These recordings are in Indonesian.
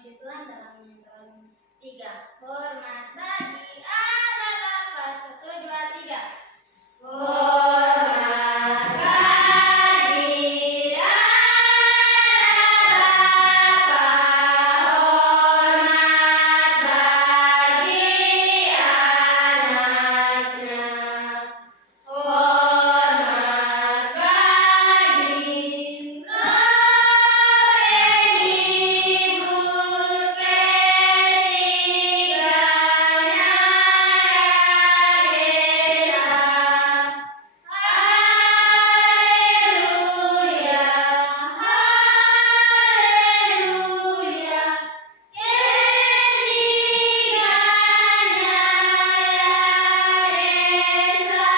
memuji Tuhan dalam Deuteronomi 3. Hormat bagi Allah Bapa. 1, 2, 3. Hormat bagi Allah Bapa. Hormat bagi anaknya. Hormat bagi roh yang hibur ketiganya ya Esa. Haleluya, haleluya, ketiganya ya Esa.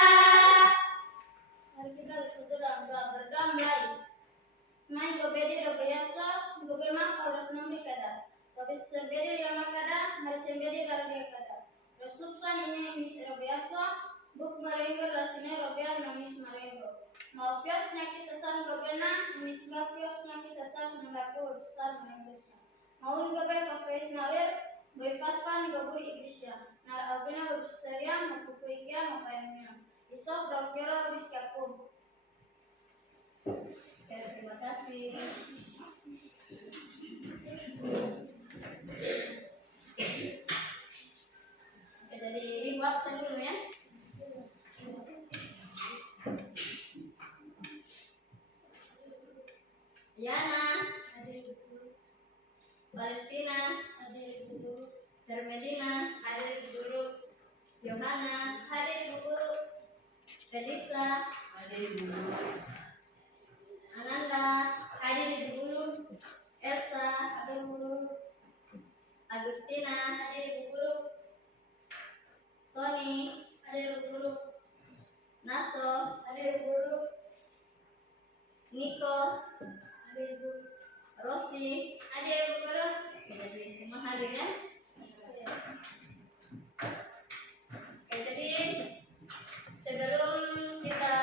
Mari kita saudara berdamai. Main gobedi robe yasa, gobe mak harus nambah kada. Gobe sembedi yang makada, mari sembedi lagi kada. Resupsan ini mis robe yasa, buk merengger rasine robe namis merenggo. Mau pios nyaki sesar gobe na, mis gak pios nyaki sesar sengaku besar merenggesnya. Mau gobe fafreis nawir, boy faspan gobur iblisya. Nar abuna berseriam, mapukuikia mapayamnya. Isok rofioro biskakum. Oke, terima kasih. Oke, jadi ibu absen dulu ya. Yana, hadir guru. Valentina, hadir guru. Hermelina, hadir guru. Yohana, hadir guru. Felisa, hadir guru. Ananda, hadir di guru. Elsa, hadir guru. Agustina, hadir di guru. Sony, hadir di guru. Naso, hadir di guru. Niko, hadir di guru. Rosi, hadir di guru. Jadi semua hadir ya. Oke, jadi sebelum kita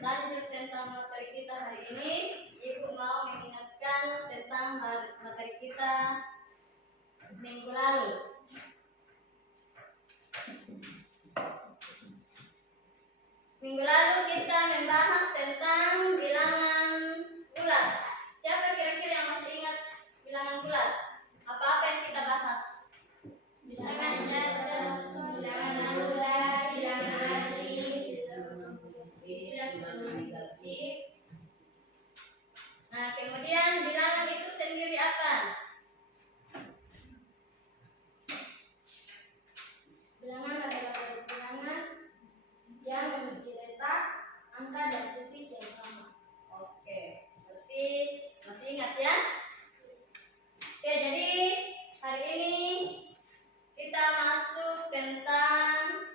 lanjut tentang materi kita hari ini, Ibu mau mengingatkan tentang materi kita minggu lalu. Minggu lalu kita membahas tentang bilangan bulat. Siapa kira-kira yang masih ingat bilangan bulat? Apa-apa yang kita bahas? Bilangan jatuh, bilangan bulat, bilangan asli, bilangan negatif. Nah, kemudian bilangan itu sendiri apa? Bilangan adalah garis bilangan yang memiliki letak, angka, dan titik yang sama. Oke, berarti masih ingat ya? Oke, jadi hari ini kita masuk tentang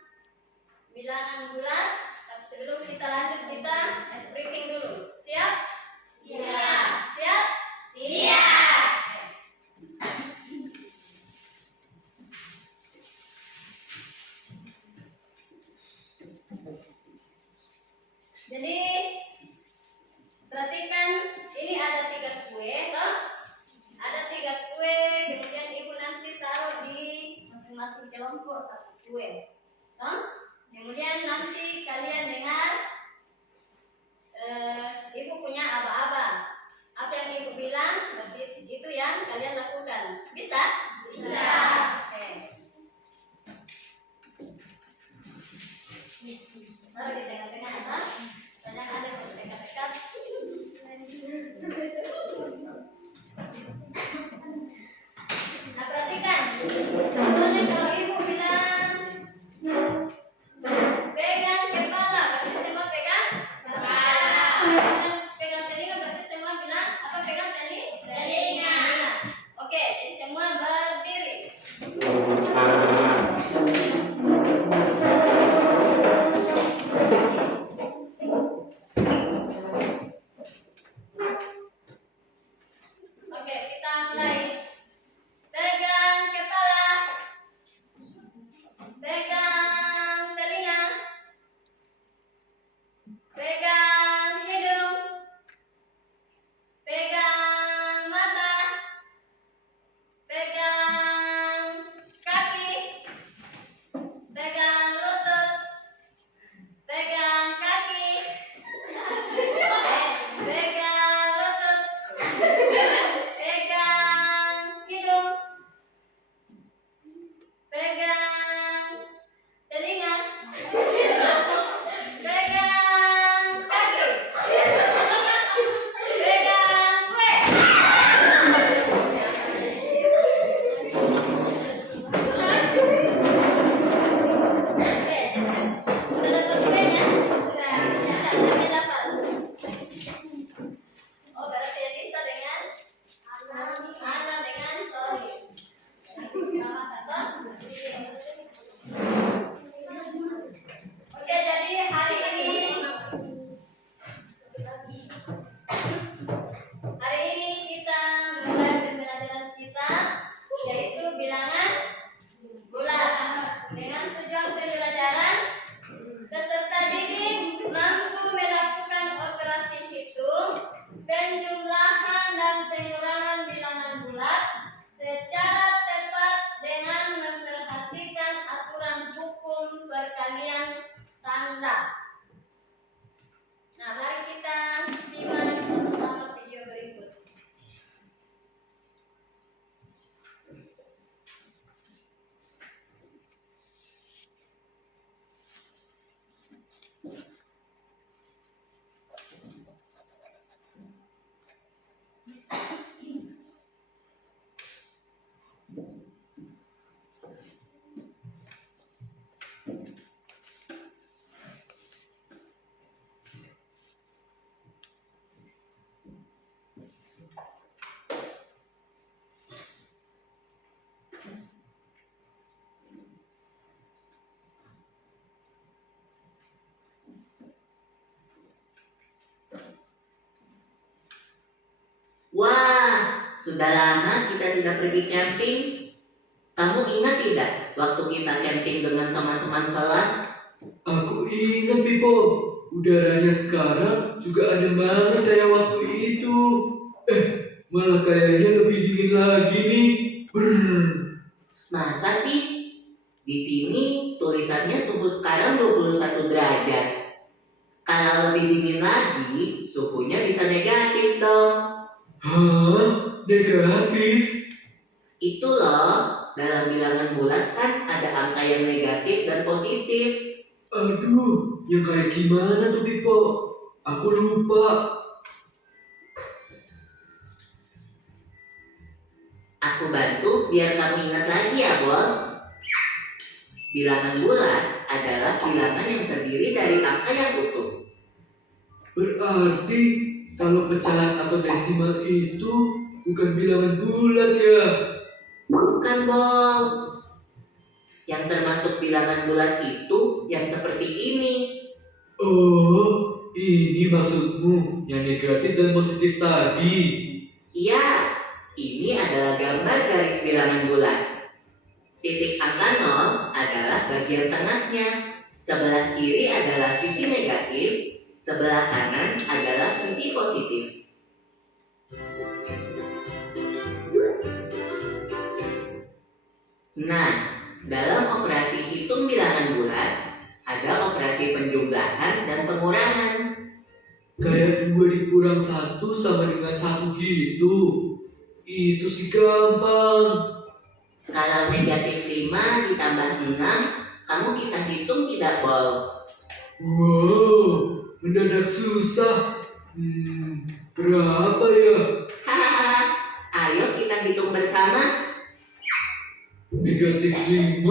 bilangan bulat. Tapi sebelum kita lanjut, kita briefing dulu. Siap? Siap. Siap? Siap. Jadi perhatikan, ini ada 3 kue, toh? Ada 3 kue, kemudian ibu nanti taruh di masing-masing kelompok 1 kue, toh? Kemudian nanti kalian dengar, ibu punya aba-aba. Apa yang ibu bilang, berarti itu yang kalian lakukan. Bisa? Bisa. Oke. Taruh di tengah-tengah, toh? Banyak ada yang dekat-dekat. Nah, perhatikan. Contohnya kalau ibu bilang pegang kepala, berarti semua pegang kepala. Pegang telinga, berarti semua bilang apa? Pegang telinga. Oke, jadi semua berdiri. Oke, kita mulai. Pegang kepala, pegang telinga, pegang hidung, sudah lama kita tidak pergi camping. Kamu ingat tidak waktu kita camping dengan teman-teman kelas? Aku ingat, Pipo. Udaranya sekarang juga adem banget kayak waktu itu. Malah kayaknya lebih dingin lagi nih. Brrr. Masa sih? Di sini tulisannya suhu sekarang 21 derajat. Kalau lebih dingin lagi, suhunya bisa negatif dong. Hah? Negatif? Itu loh, dalam bilangan bulat kan ada angka yang negatif dan positif. Aduh, yang kayak gimana tuh, Pipo? Aku lupa. Aku bantu biar kamu ingat lagi ya, Bol. Bilangan bulat adalah bilangan yang terdiri dari angka yang utuh. Berarti kalau pecahan atau desimal itu bukan bilangan bulat ya? Bukan, Bol. Yang termasuk bilangan bulat itu yang seperti ini. Oh, ini maksudmu yang negatif dan positif tadi. Iya, ini adalah gambar garis bilangan bulat. Titik angka 0 adalah bagian tengahnya. Sebelah kiri adalah sisi negatif, sebelah kanan adalah sisi positif. Nah, dalam operasi hitung bilangan bulat, ada operasi penjumlahan dan pengurangan. Kayak 2 dikurang 1 sama dengan 1 gitu. Itu sih gampang. Kalau negatif 5 ditambah 6, kamu bisa hitung tidak, Bol? Wow, mendadak susah. Berapa ya? Hahaha, ayo kita hitung bersama. Negatif 5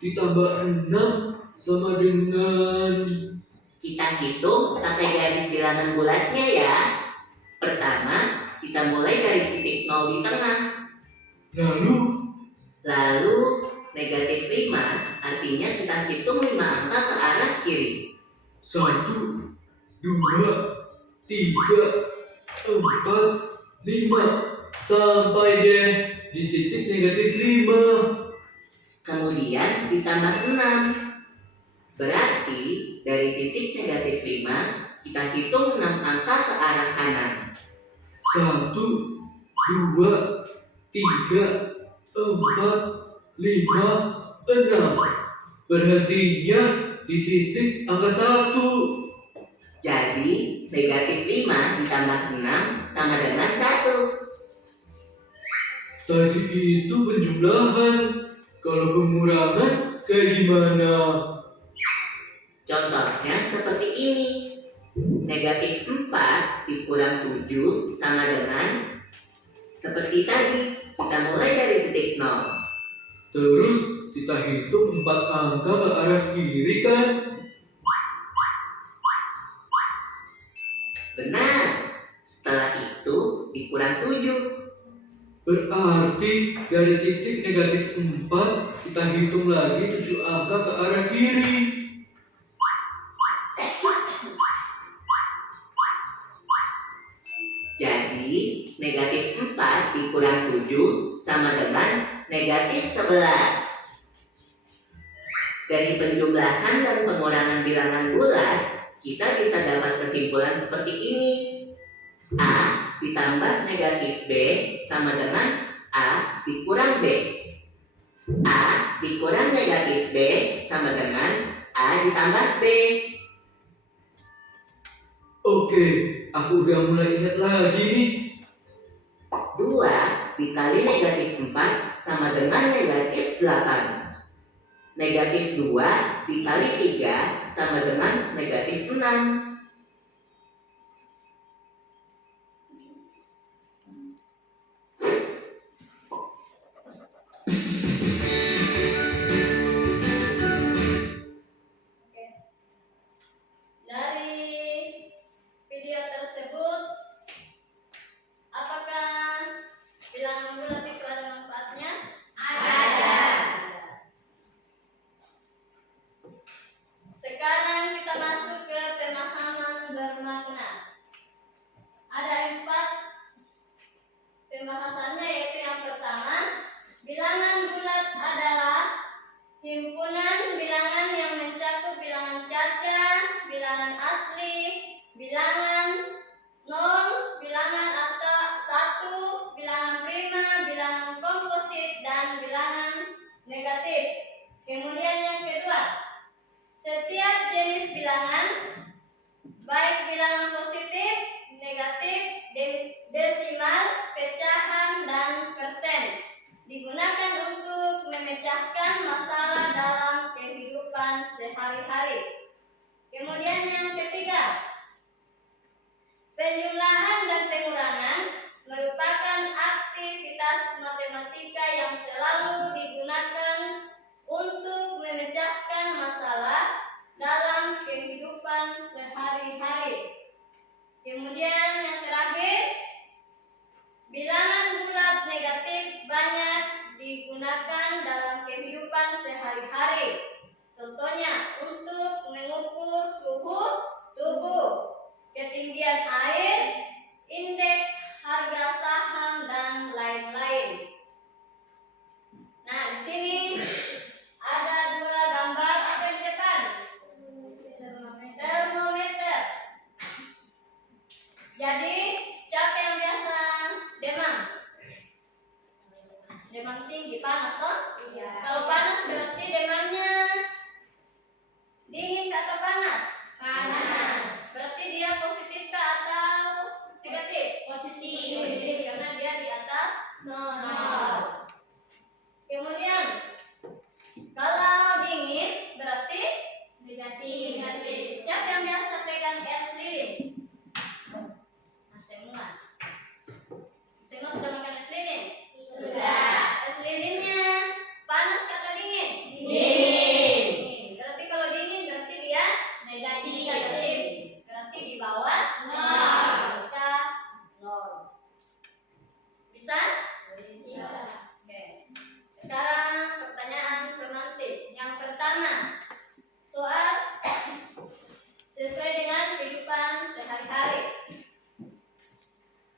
ditambah 6 sama dengan... Kita hitung sampai garis bilangan bulatnya ya. Pertama, kita mulai dari titik 0 di tengah. Lalu negatif 5 artinya kita hitung 5 angka ke arah kiri. 1, 2, 3, 4, 5. Sampai deh di titik negatif 5. Kemudian ditambah 6. Berarti dari titik negatif 5 kita hitung 6 angka ke arah kanan. 1, 2, 3, 4, 5, 6. Berhentinya di titik angka 1. Jadi negatif 5 ditambah 6 sama dengan 1. Tadi itu penjumlahan. Kalau pengurangan kayak gimana? Contohnya seperti ini. Negatif 4 dikurang 7 sama dengan seperti tadi. Kita mulai dari titik 0. Terus kita hitung 4 angka ke arah kiri kan? Benar. Setelah itu dikurang 7. Berarti dari titik negatif 4 kita hitung lagi 7 angka ke arah kiri. Jadi negatif 4 dikurang 7 sama dengan negatif 11. Dari penjumlahan dan pengurangan bilangan bulat, kita bisa dapat kesimpulan seperti ini. A ditambah negatif B sama dengan A dikurang B. A dikurang negatif B sama dengan A ditambah B. Oke, aku udah mulai ingat lagi nih. 2 dikali negatif 4 sama dengan negatif 8. Negatif 2 dikali 3 sama dengan negatif 6. Sekarang kita masuk ke pemahaman merupakan aktivitas matematika yang selalu digunakan untuk memecahkan masalah dalam kehidupan sehari-hari. Kemudian yang terakhir, bilangan bulat negatif banyak digunakan dalam kehidupan sehari-hari. Contohnya untuk mengukur suhu tubuh, ketinggian air, indeks harga saham, dan lain-lain. Nah, di sini ada dua gambar apa yang di depan? Termometer. Jadi, siapa yang biasa demam? Demam tinggi, panas toh? Iya. Kalau panas berarti demamnya dingin atau panas? Panas. Berarti dia positif kah atau negatif? Positif karena dia di atas nol. Kemudian kalau dingin berarti negatif. Siapa yang biasa pegang es lilin? Mas Semua. Semua sudah makan es lilin? Sudah. Es lilinnya panas atau dingin? Dingin. Berarti kalau dingin berarti dia negatif. Berarti di bawah Nol. kita nol. Bisa? Bisa. Oke. Sekarang pertanyaan pemantik. Yang pertama, soal sesuai dengan kehidupan sehari-hari.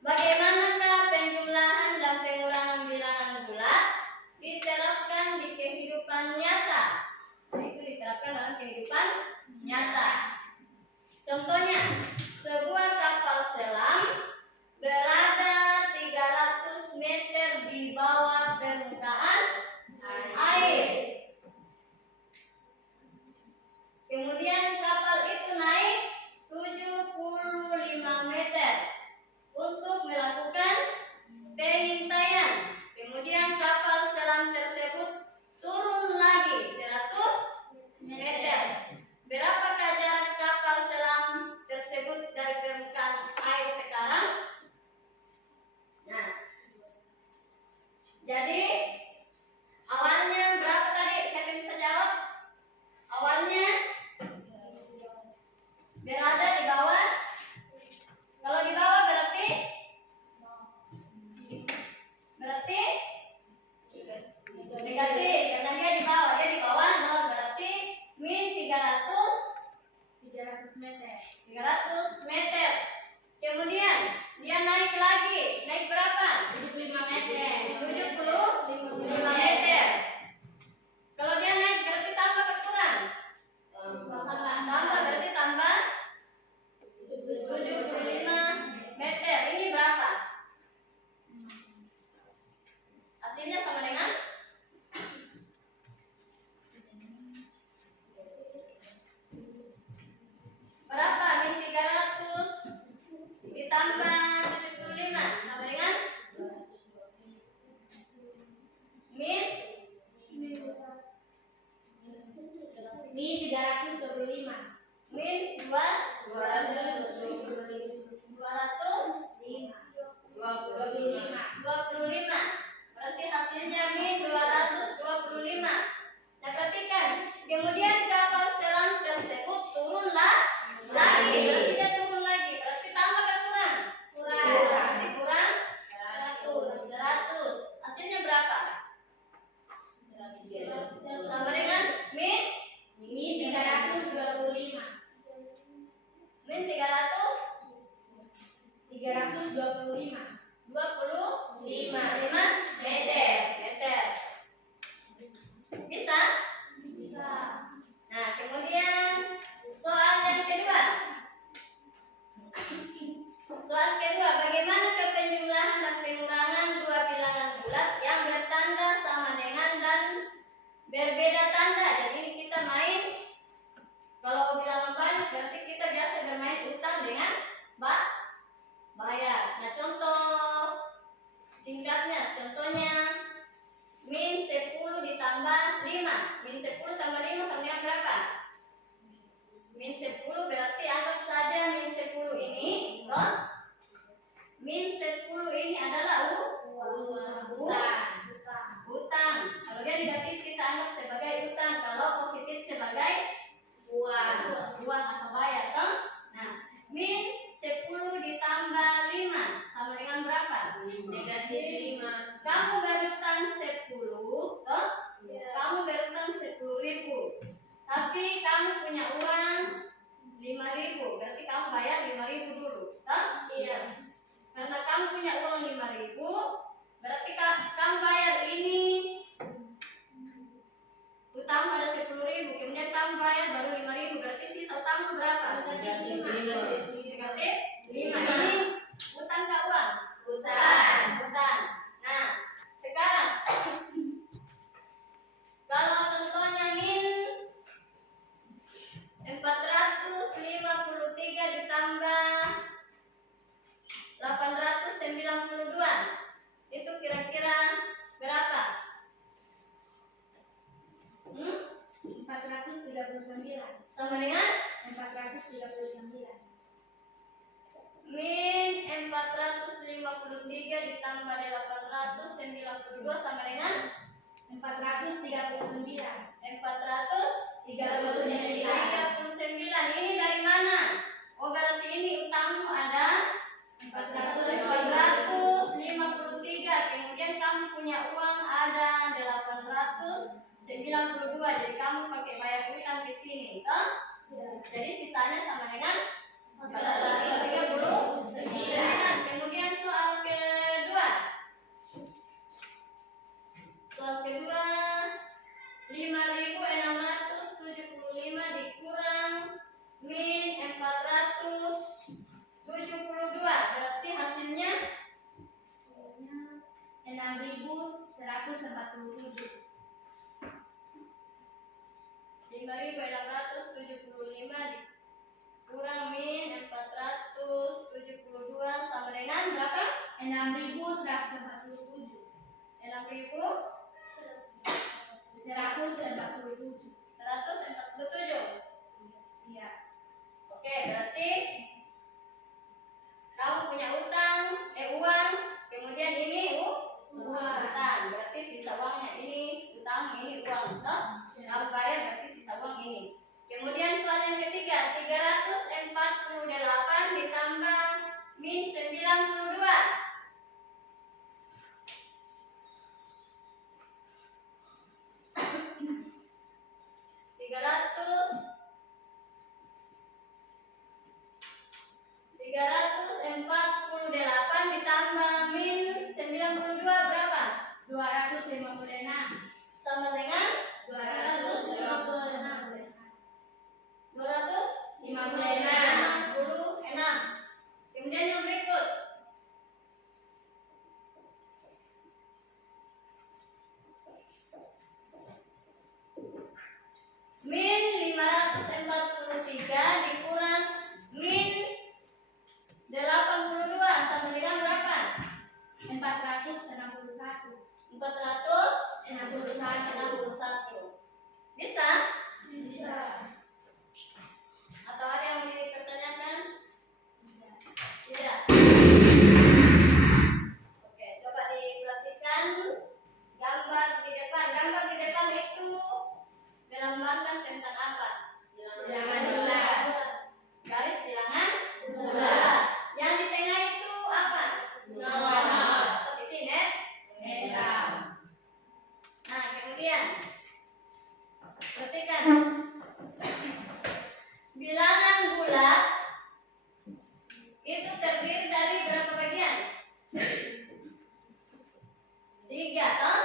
Bagaimanakah penjumlahan dan pengurangan bilangan bulat diterapkan di kehidupan nyata? Nah, itu diterapkan dalam kehidupan nyata. Contohnya, sebuah kapal selam berada 300 meter di bawah permukaan air. Kemudian kapal itu naik 75 meter untuk melakukan pengintaian. Kemudian kapal selam tersebut turun lagi 100 meter. Berapakah jarak kapal selam tersebut dari permukaan air sekarang? Nah, jadi awalnya berapa tadi? Siapa yang bisa jawab? Awalnya berada di bawah. Kalau di bawah berarti negatif karena dia di bawah. Dia di bawah nol berarti min 300 meter. 300 meter. Kemudian dia naik lagi. Naik berapa? 75 meter. 75 meter. Kalau dia naik berarti tambah ke kurang? Tambah berarti tambah 75 meter. Ini berapa? Hasilnya sama dengan berapa? Min 300 ditambah 75 sama dengan min Min 325. min 225. Berarti hasilnya min 225. Nah, perhatikan. Kemudian kapal selam tersebut turunlah lagi. Berarti dia turun lagi. Berarti tambah ke kurang? Berarti kurang 100. Hasilnya berapa? Sama dengan min Min 325. min 300 325. 25 meter. Bisa? Bisa. Nah, kemudian soal yang kedua. Soal kedua, bagaimana penjumlahan dan pengurangan dua bilangan bulat yang bertanda sama dengan dan berbeda tanda. Jadi ini kita main, kalau bilangan banyak berarti kita biasa bermain utang dengan bayar. Nah, contoh singkatnya, contohnya min 10 ditambah 5. Min 10 tambah 5 sama dengan berapa? Min 10 berarti anggap saja min 10 ini, toh? Min 10 ini adalah uang atau bayar toh. Nah, min 10 ditambah 5 sama dengan berapa? Negatif 5. Kamu berutang 10 toh? Kamu berutang 10.000. Tapi kamu punya uang 5.000, berarti kamu bayar 5.000 dulu toh? Iya. Karena kamu punya uang 5.000, berarti kamu bayar ini utang pada 10.000, kemudian kamu bayar baru 5.000, berarti sisa utang berapa? Negatif 5. Negatif 5. Ini utang ke uang? Utang. Nah, sekarang kalau contohnya min 453 ditambah 892, itu kira-kira berapa? 439. Sama dengan 439. min 453 ditambah 892 sama dengan 439. 439. Ini dari mana? Oh, berarti ini utangmu ada 453. Kemudian kamu punya uang ada 892. Jadi kamu pakai bayar utang di sini, toh? Jadi sisanya sama dengan 439. Kemudian soal kedua. Soal kedua, 5.675 dikurang min 472. Berarti hasilnya 6.147. 5.675 dikurang min 472 sama dengan berapa? 6.147. 6.147. 147. Iya. Oke, berarti kamu punya uang, kemudian ini utang. Berarti sisa uangnya ini utang, ini uang, toh? Kamu bayar berarti sisa uang ini. Kemudian soal yang ketiga, 348 ditambah min 92. 348 ditambah min 92 berapa? 256. Sama dengan 256. Kemudian yang berikut, min 543 dikurang min 82 sama dengan berapa? 461. 461. Bisa? Bisa. Atau ada yang mau dipertanyakan? Tidak. Oke, coba diperhatikan gambar di depan. Gambar di depan itu melambangkan tentang apa? Bilangan bulat. Garis bilangan bulat. Yang di tengah itu apa? Nol. Atau titik Netral. Nah, kemudian perhatikan bilangan bulat itu terdiri dari berapa bagian? 3, toh?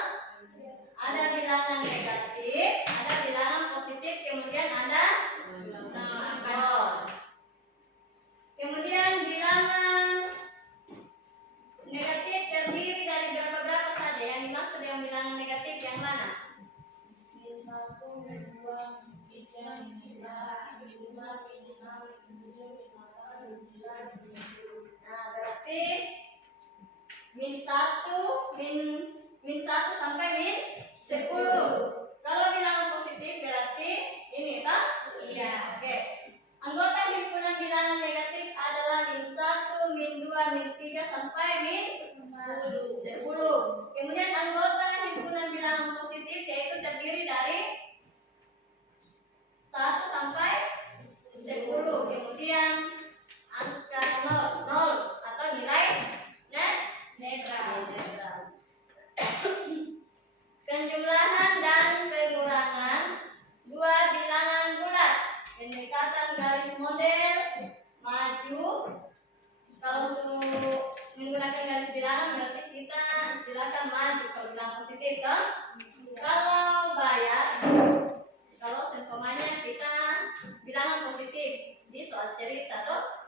Ada bilangan negatif, ada bilangan positif, kemudian ada nol. Kemudian bilangan negatif terdiri dari berapa saja? Yang dimaksud dengan bilangan negatif yang mana? Min 1, min 2, min 3, min 4, min 5, min 6, min 7, min 8, min 9, min 10. Nah, berarti min 1 sampai min 10. Kalau bilangan positif berarti ini, toh? Iya. Oke. Anggota himpunan bilangan negatif adalah min 1, min 2, min 3 sampai min 10. Kemudian anggota himpunan bilangan positif yaitu terdiri dari 1 sampai bilangan berarti kita istilahkan maju kalau bilang positif kan? Kalau bayar, kalau seumpamanya kita bilangan positif di soal cerita tuh,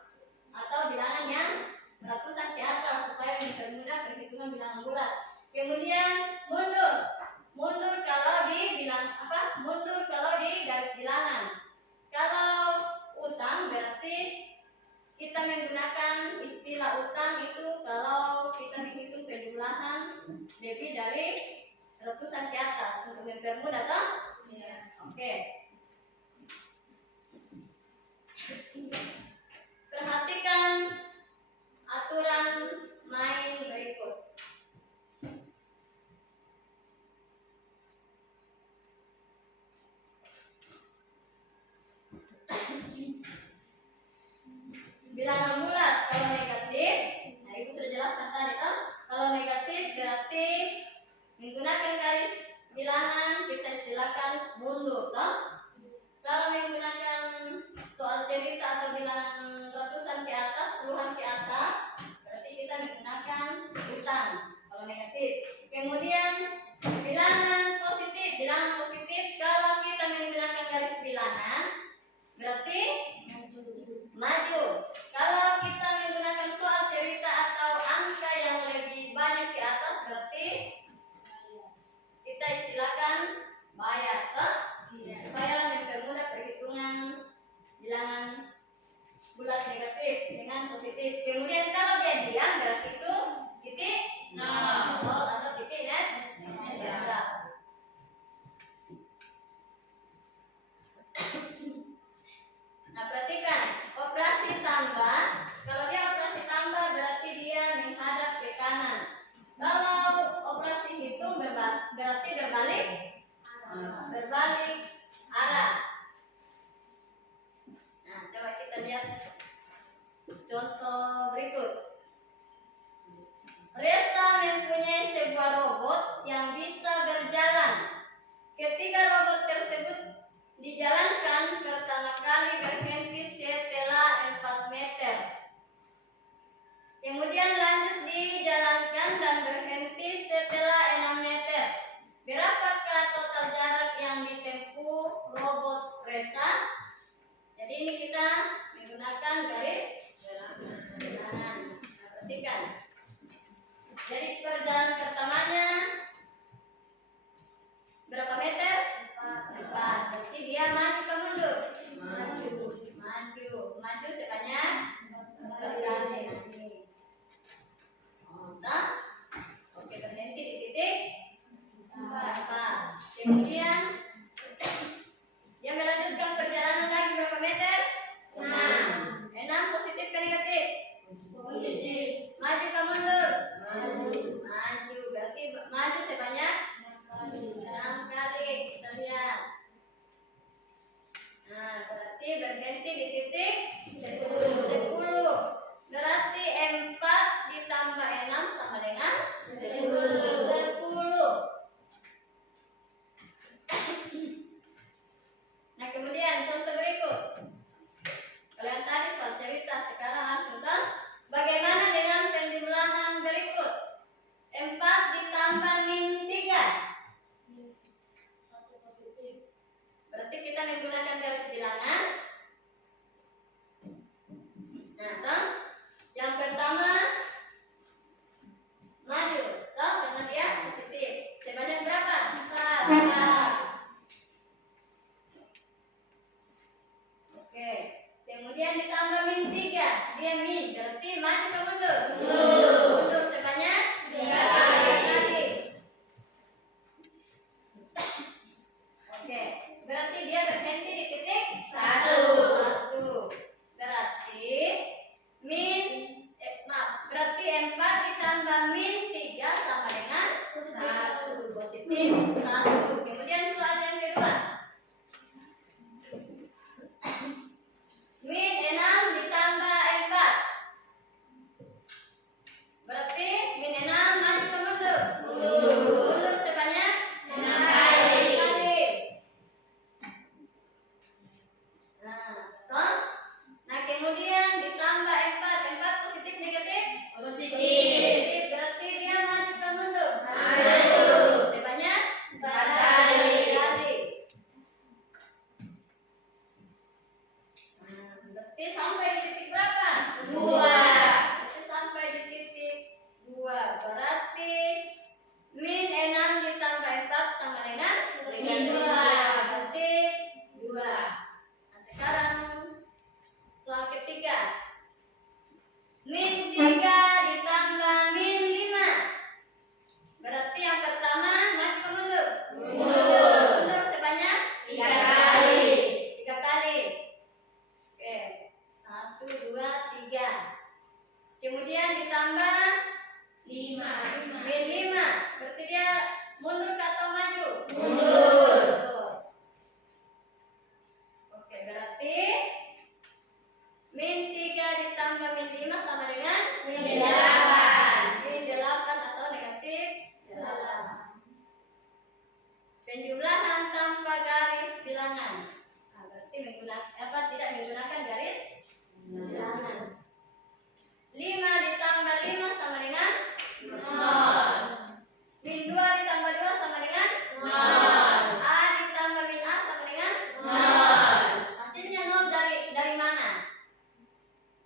atau bilangan yang ratusan ke atas supaya mempermudah perhitungan bilangan bulat. Kemudian mundur kalau di mundur kalau di garis bilangan. Kalau utang berarti kita menggunakan istilah utang itu kalau kita menghitung penjumlahan lebih dari ratusan ke atas untuk mempermudah toh? Oke. Perhatikan aturan main berikut. Bilangan bulat kalau negatif, nah ibu sudah jelaskan tadi toh. Kalau negatif berarti menggunakan garis bilangan kita istilahkan mundur toh. Kalau menggunakan soal cerita atau bilangan ratusan ke atas, puluhan ke atas, berarti kita menggunakan utang kalau negatif. Kemudian bilangan positif kalau kita menggunakan garis bilangan berarti maju. Kalau kita menggunakan soal cerita atau angka yang lebih banyak ke atas berarti kita istilahkan bayar toh? Supaya mempermudah perhitungan bilangan bulat negatif dengan positif. Kemudian kalau dia diam berarti itu titik nol atau titik net biasa. Nah, perhatikan operasi tambah. Kalau dia operasi tambah berarti dia menghadap ke kanan. Kalau operasi hitung berarti berbalik arah. Nah, coba kita lihat contoh berikut. Resa mempunyai sebuah robot yang bisa berjalan. Ketika robot tersebut dijalankan pertama kali berhenti setelah 4 meter. Kemudian lanjut dijalankan dan berhenti setelah 6 meter. Berapakah total jarak yang ditempuh robot Resa? Jadi ini kita menggunakan garis bilangan. Nah, perhatikan. Jadi perjalanan pertamanya berapa meter? 4. Berarti dia maju ke mundur? Maju sebanyak 4 kali nanti. Oke, berhenti di titik 4. Kemudian dia melanjutkan perjalanan lagi berapa meter? 6 positif ke negatif? Positif. Maju ke mundur? Maju. Berarti maju sebanyak 6 kali. Kita lihat. Nah, berarti berhenti di titik 10. Berarti 4 ditambah 6 sama dengan 10. Nah, kemudian contoh berikut. Kalian tadi soal cerita, sekarang langsung kan? Bagaimana dengan penjumlahan berikut? 4 ditambah min 3. 1 positif. Berarti kita menggunakan garis bilangan. Nah, toh? Yang pertama maju, toh? Karena dia positif. Sebanyak berapa? 4. Oke. Kemudian ditambah min 3. Dia min, berarti maju ke mundur? Mundur sebanyak 3 kali. Oke. Berarti dia berhenti di titik 1. Berarti berarti 4 ditambah min 3 sama dengan 1. Positif 1. Kemudian soal yang kedua. Min 6 ditambah 4. Berarti min 6 maju ke mundur? Mundur sebanyak 6 kali. Nah, kemudian ditambah 4 positif negatif? Positif. Berarti Kemudian ditambah 5. min 5. Berarti dia mundur ke atau maju? Mundur. Betul. Oke, berarti min 3 ditambah min 5 sama dengan Min 8. min 8 atau negatif 8. Penjumlahan tanpa garis bilangan. Nah, berarti tidak menggunakan garis bilangan. 5 ditambah 5 sama dengan 0. min 2 ditambah 2 sama dengan 0. A ditambah min A sama dengan 0. hasilnya 0 dari mana?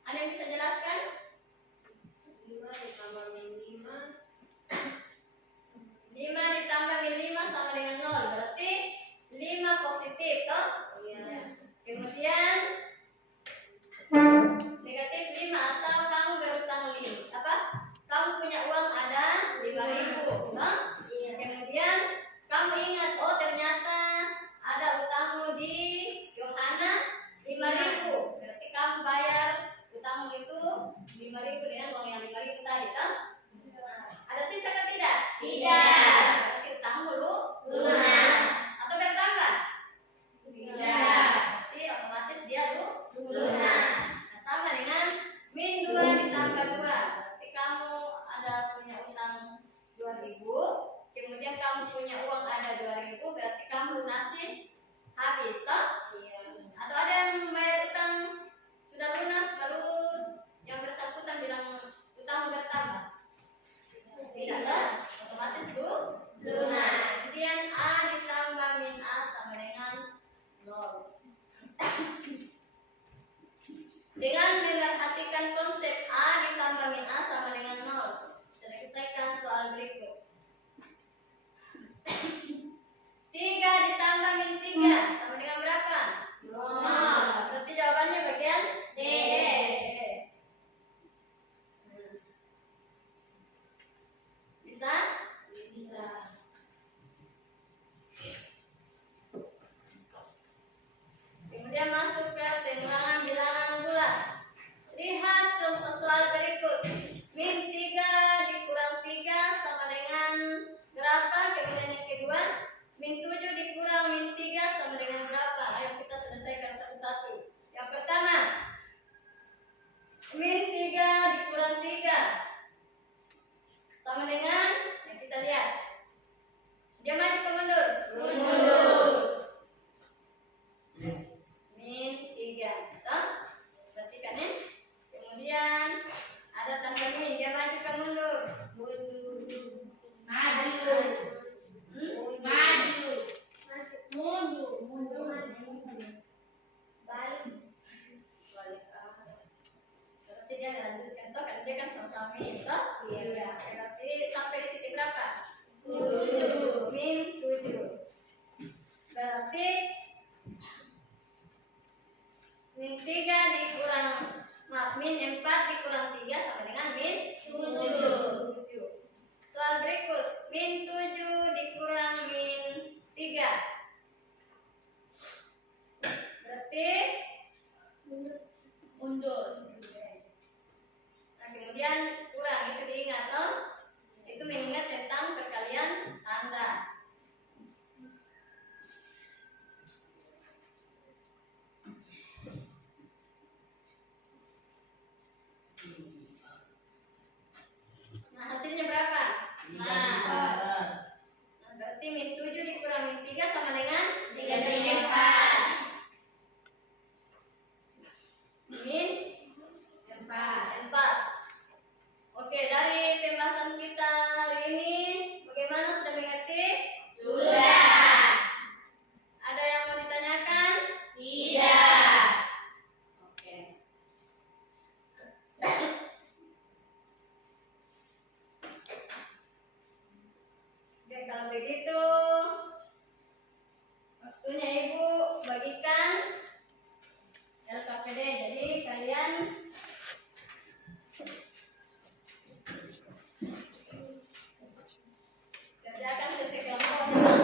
Ada yang bisa jelaskan? 5 ditambah min 5. 5 ditambah min 5 sama dengan 0. Berarti 5 positif toh? Iya. Kemudian negatif 5 atau kamu berutang kamu punya uang ada 5.000, no? Iya. Kemudian kamu ingat, oh ternyata ada utangmu di Yohana 5.000. Berarti kamu bayar utangmu itu 5.000 dengan uang yang 5.000 tadi, toh? Ada sisa atau tidak? Tidak. Berarti utangmu Lunas. atau bertambah? Tidak. Berarti otomatis dia Lunas. Nah, sama dengan min 2 ditambah 2. Berarti kamu ada punya utang 2.000, kemudian kamu punya uang ada 2.000, berarti kamu lunasin habis toh? Iya. Atau ada yang bayar utang sudah lunas baru yang bersangkutan bilang utang bertambah? Tidak toh? Otomatis Lunas. Kemudian A ditambah min A sama dengan 0. Dengan memerhatikan konsep A ditambah min A sama dengan 0, selesaikan soal berikut. 3 ditambah min 3 sama dengan berapa? 0. Berarti jawabannya bagian D. Bisa? Bisa. Kemudian masuk ke pengulangan bilangan bulat. Lihat contoh soal berikut. Min 3 dikurang 3 sama dengan berapa? Kemudian yang kedua, min 7 dikurang min 3 sama dengan berapa? Ayo kita selesaikan satu-satu. Yang pertama, min 3 dikurang 3 sama dengan yang kita lihat. Dia maju ke mundur? Mundur. Min 3. Betul? Perhatikan ya. Kemudian ada tanda min, dia maju ke mundur? Maju. Maju. Mundur. Balik. Berarti dia melanjutkan toh, kan dia kan sama-sama min toh? Iya. Berarti sampai di titik berapa? 7. Min 7. Berarti min 3 dikurang min 4 dikurang 3 sama dengan min 7. Soal berikut, min 7 dikurang min 3. Berarti Mundur. nah, kemudian kurang itu diingat toh? Itu mengingat tentang perkalian tanda. Nah, hasilnya berapa? Nah, berarti min 7 dikurang min 3 sama dengan 3/4. min 4. Oke, dari pembahasan kita hari ini bagaimana, sudah mengerti? Sudah. Ada yang mau ditanyakan? Tidak. Oke. Oke, kalau begitu waktunya Ibu bagikan LKPD. Jadi kalian kerjakan sesi kelompok ya.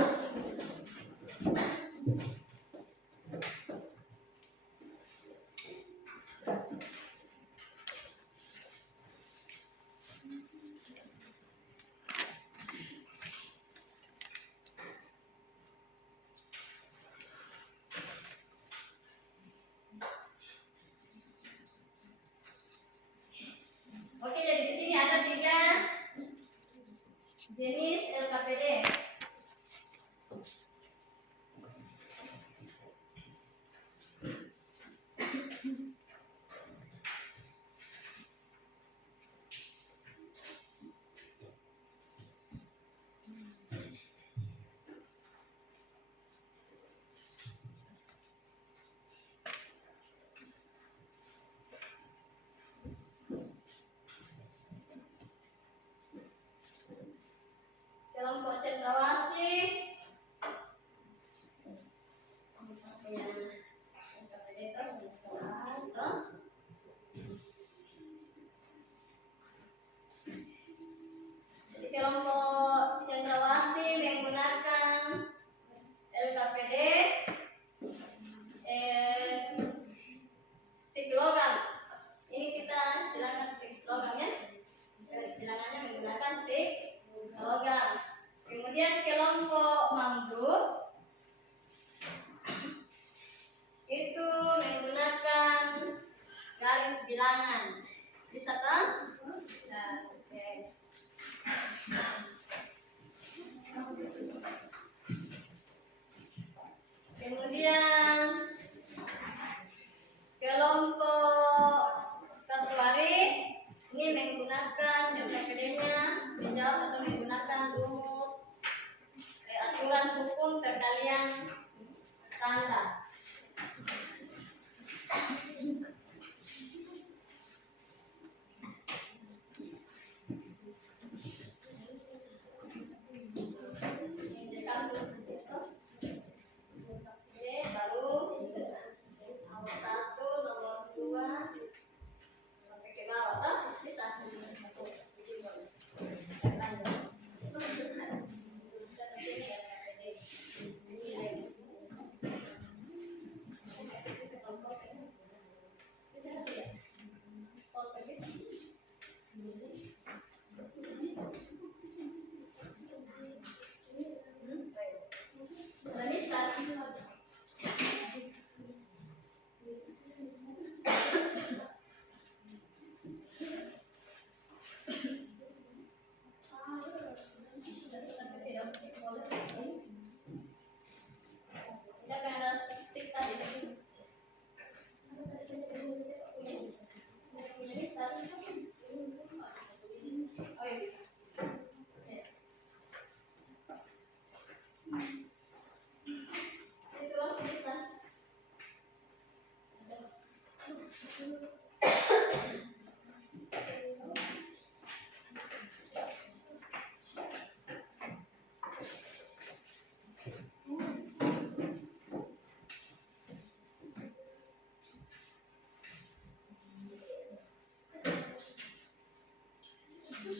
Ya,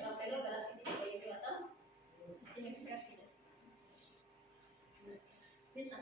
kalau pelo berarti bisa kayak gitu atau bisa tidak? Bisa.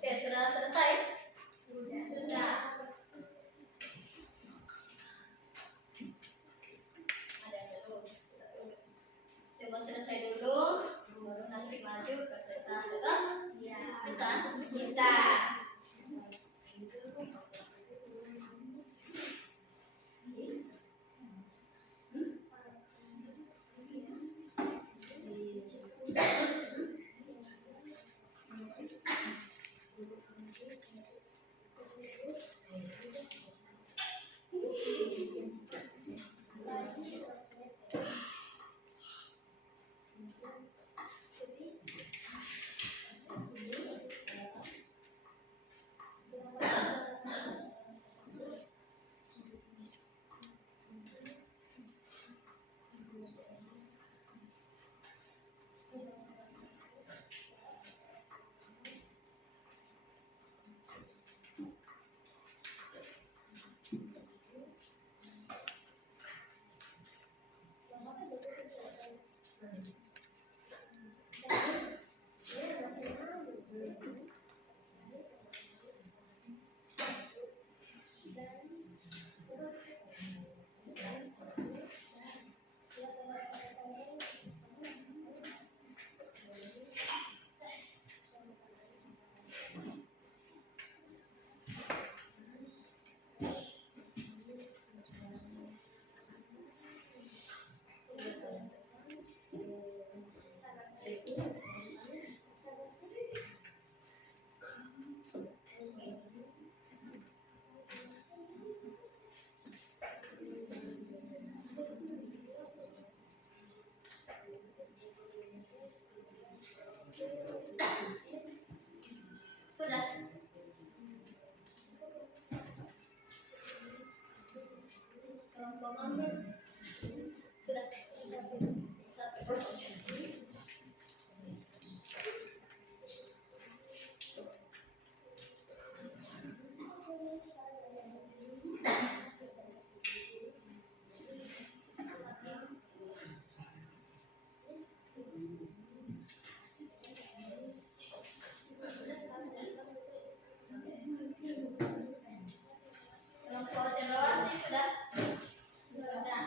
Oke, sudah selesai? Sudah. Ada yang belum? Coba selesai dulu, baru nanti maju ke kertas, betul? Iya. Bisa? Bisa. Sudah. Rombongan sudah. Kelompok cendrawasih sudah. Sudah.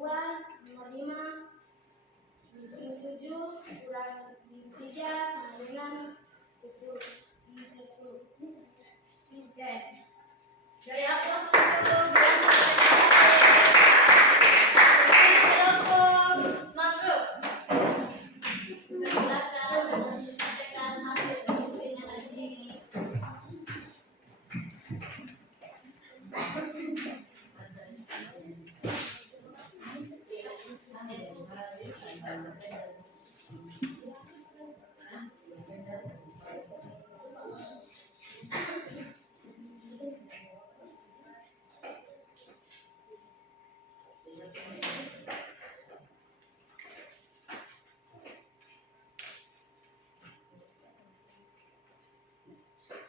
2, nomor 5, min 7 kurang min 3 sama dengan 10. Min 10. Oke. Dari aplaus untuk kelompok makhluk. Silakan menyampaikan hasil diskusinya hari ini.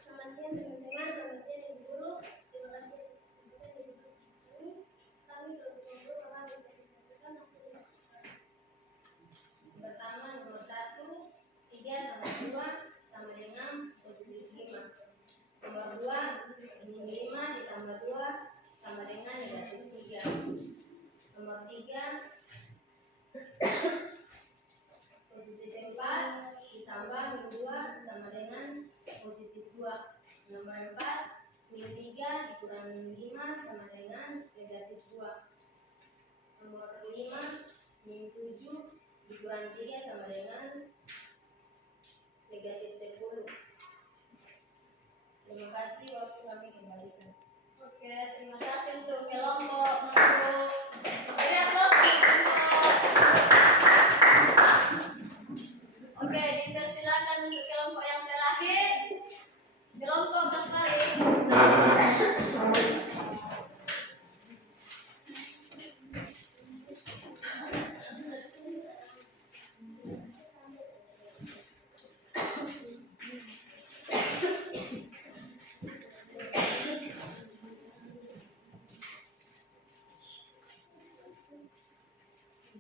Selamat siang teman-teman, selamat siang Ibu Guru. Terima kasih atas kesempatan di buku ini. Kami kelompok guru akan mempresentasikan hasil diskusi kami. Pertama nomor 1, 3 tambah 2 sama dengan positif 5. Nomor 2, min 5 ditambah 2 sama dengan negatif 3. Nomor 3, positif 4 ditambah min 2 sama dengan positif 2. Nomor 4, min 3 dikurang min 5 sama dengan negatif 2. Nomor 5, min 7 dikurang 3 sama dengan negatif 10. Terima kasih, waktu kami kembalikan. Oke, terima kasih untuk kelompok makhluk. Beri aplaus untuk kelompok. Oke, dipersilakan untuk kelompok yang terakhir. Kelompok Kasmari.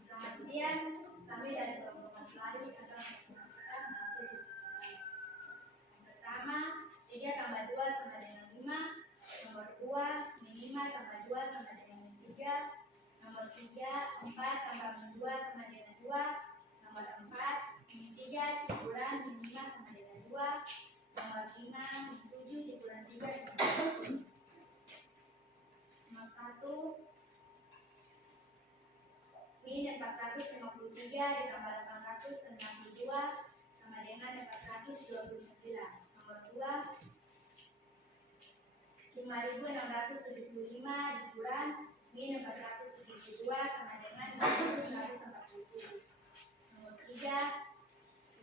Selamat siang, kami dari kelompok Kasmari akan menjelaskan hasil diskusi. Yang pertama, 3 tambah 2 sama dengan 5. Nomor 2, min 5 tambah 2 sama dengan min 3. Nomor 3, 4 tambah min 2 sama dengan 2. Nomor 4, min 3 dikurang min 5 sama dengan 2. Nomor 5, min 7 dikurang 3 sama dengan 1. Nomor 1, min 453 ditambah 892 sama dengan 429. Nomor 2, 5.675 dikurang min 472 sama dengan 1.147. Nomor 3,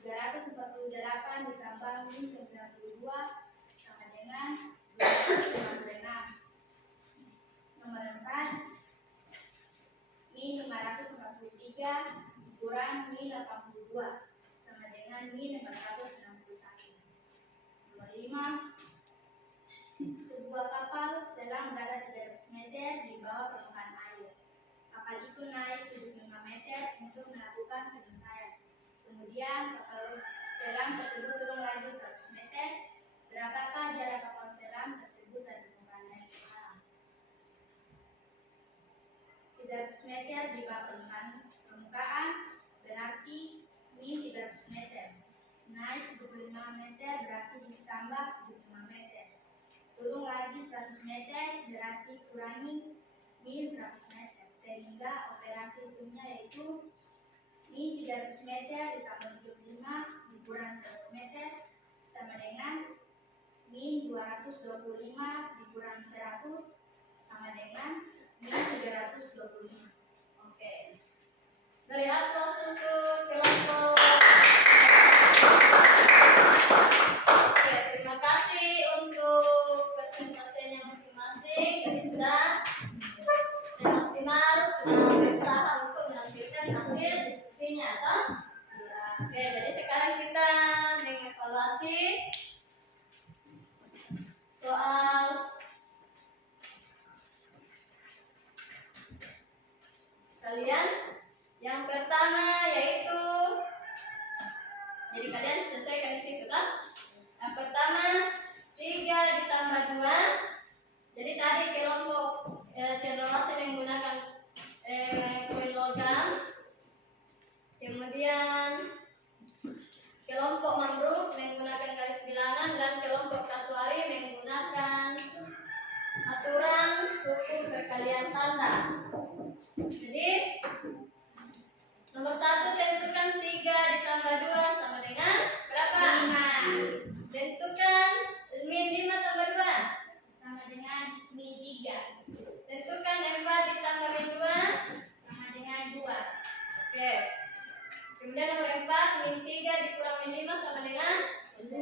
348 ditambah min 92 sama dengan 256. Nomor 4, min 543 dikurang min 82 sama dengan min 461. Nomor 5, sebuah kapal selam berada 300 meter di bawah permukaan air. Kapal itu naik 75 meter untuk melakukan pengintaian. Kemudian kapal selam tersebut turun lagi 100 meter. Berapakah jarak kapal selam tersebut dari permukaan air sekarang? 300 meter di bawah permukaan berarti min 300 meter. Naik 25 meter berarti ditambah 75 meter. Turun lagi 100 meter berarti kurangi min 100 meter. Sehingga operasi hitungnya yaitu min 300 meter ditambah 75 dikurang 100 meter sama dengan min 225 dikurang 100 sama dengan min 325. Oke. Beri aplaus untuk kelompok. Oke, terima kasih untuk presentasinya masing-masing. Jadi sudah maksimal sudah berusaha untuk menampilkan hasil diskusinya, toh? Ya. Oke, jadi sekarang kita mengevaluasi soal kalian. Yang pertama yaitu, jadi kalian selesaikan di situ, kan? Yang pertama 3 ditambah 2. Jadi tadi kelompok cendrawasih menggunakan kue Kemudian kelompok mangrove menggunakan garis bilangan dan kelompok kasuari menggunakan aturan hukum perkalian tanda. Jadi nomor 1 tentukan 3 ditambah 2 sama dengan berapa? 5. Tentukan min 5 tambah 2 sama dengan min 3. tentukan 4 ditambah min 2 Sama dengan 2. Oke. Kemudian nomor 4 min 3 dikurang min 5 sama dengan 2.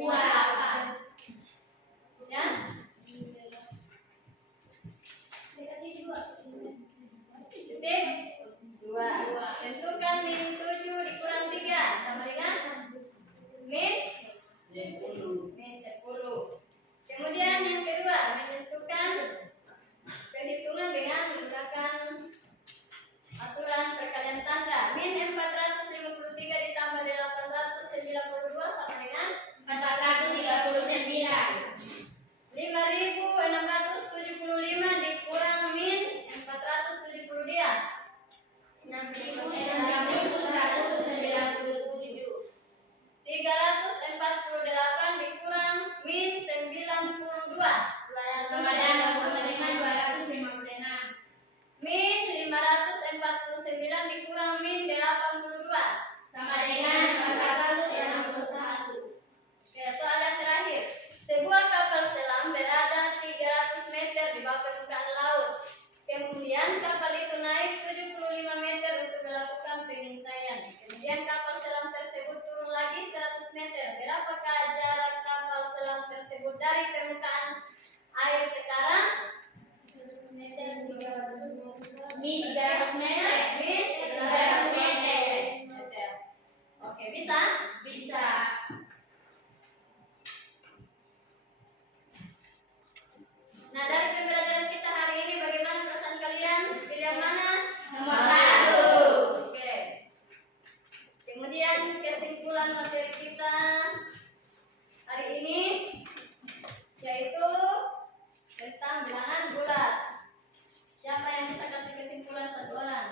Ya? Titik 2. Tentukan min 7 dikurang 3 sama dengan min 10. Kemudian yang kedua menentukan perhitungan dengan menggunakan aturan perkalian tanda. Min 453 ditambah 892 sama dengan 439. 5.675 dikurang min 470 dia 6.197. 348 dikurang min 92 Sama dengan 256. min 549 dikurang min 82 Sama dengan 461. Oke, soal yang terakhir. Sebuah kapal selam berada 300 meter di bawah permukaan laut. Kemudian kapal itu naik 75 meter untuk melakukan pengintaian. Kemudian kapal selam tersebut turun lagi 100 meter. Berapakah jarak kapal selam tersebut dari permukaan air sekarang? Min 300 meter. Min 300 meter. Oke, bisa? Bisa. Nah, dari pembelajaran kita hari ini bagaimana perasaan kalian? Pilih yang mana? Nomor 1. Oke. Kemudian kesimpulan materi kita hari ini yaitu tentang bilangan bulat. Siapa yang bisa kasih kesimpulan satu orang?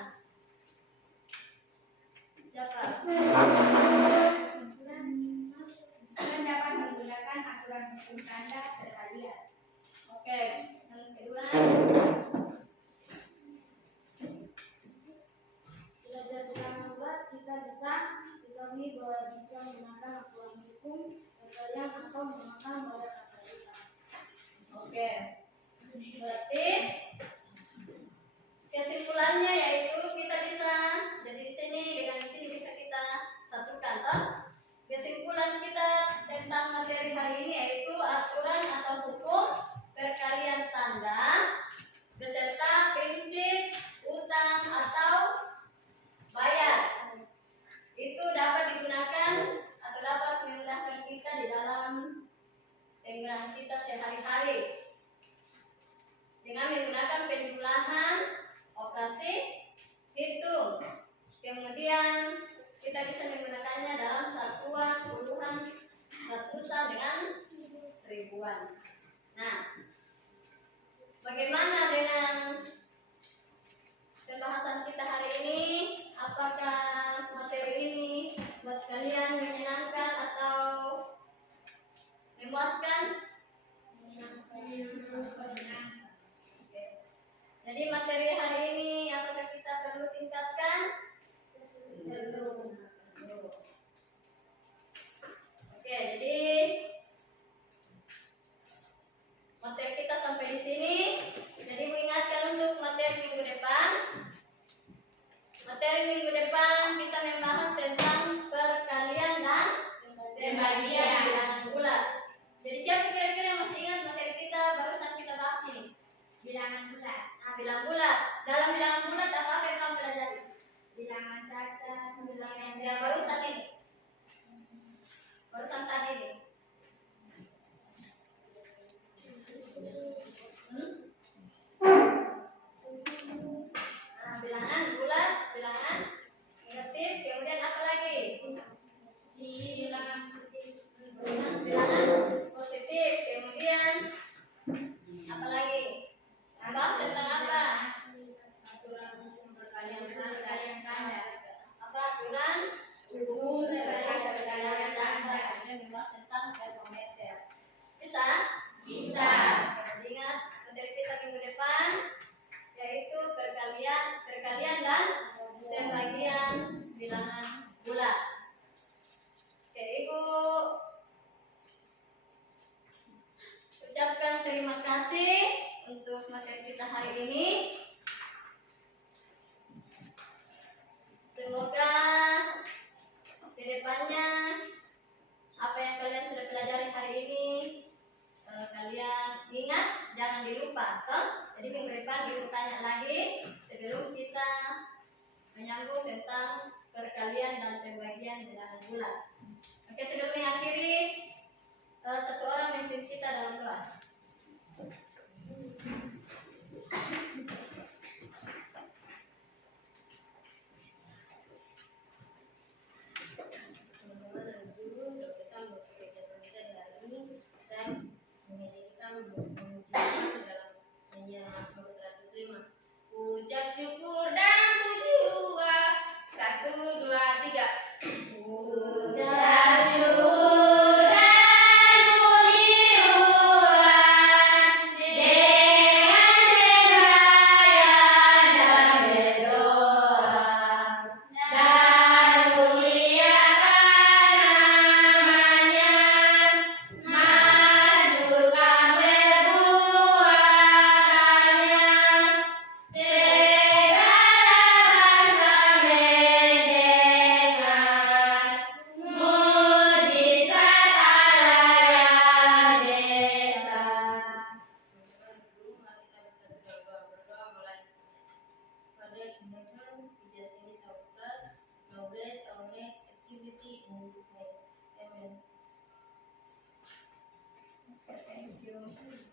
Siapa? Kesimpulan kalian dapat menggunakan aturan hukum tanda perkalian. Oke. Yang kedua. Belajar bilangan bulat kita bisa diketahui bahwa bisa menggunakan aturan hukum perkalian atau menggunakan model matematika. Oke. Berarti kesimpulannya yaitu kita bisa jadi di sini dengan di sini bisa kita satukan toh. Kesimpulan kita tentang materi hari ini yaitu aturan atau hukum perkalian tanda beserta prinsip utang atau bayar. Itu dapat digunakan atau dapat memudahkan kita di dalam penggunaan kita sehari-hari dengan menggunakan penjumlahan, operasi hitung. Kemudian kita bisa menggunakannya dalam satuan, puluhan, ratusan dengan ribuan. Nah, bagaimana dengan pembahasan kita hari ini? Apakah materi ini buat kalian menyenangkan atau memuaskan? Oke. Jadi materi hari ini apakah kita perlu tingkatkan? Perlu. Oke, jadi materi kita sampai di sini. Jadi mengingatkan untuk materi minggu depan. Materi minggu depan kita membahas tentang perkalian dan pembagian bilangan bulat. Jadi siapa kira-kira yang masih ingat materi kita barusan kita bahas ini? Bilangan bulat. Nah, bilangan bulat. Dalam bilangan bulat apa yang kamu pelajari? Bilangan cacat. Bilangan yang barusan ini. Barusan tadi ini. Nah, bilangan bulat, bilangan negatif, kemudian apa lagi? Di bilangan Bilangan positif, kemudian apa lagi? Bahas tentang apa? aturan pelajari hari ini. Kalian ingat, jangan dilupa, toh? Jadi minggu depan ibu tanya lagi sebelum kita menyambung tentang perkalian dan pembagian bilangan bulat. Oke, sebelum mengakhiri, satu orang memimpin kita dalam doa. Teman-teman dan guru, kita mau kegiatan kita di hari ini. Saya mengizinkan mengujikan dalam nyanyian nomor 105. Ucap syukur dan pujian. 1, 2, 3. Ucap syukur dan pujian dengan sembahyang dan berdoa dan muliakan namanya, masukkan perbuatannya, segala bangsa mendengar mujizat Allah yang esa. Berdoa mulai. Father in heaven, we just finish our class. Now bless our next activity in Jesus' name. Amen. Thank you.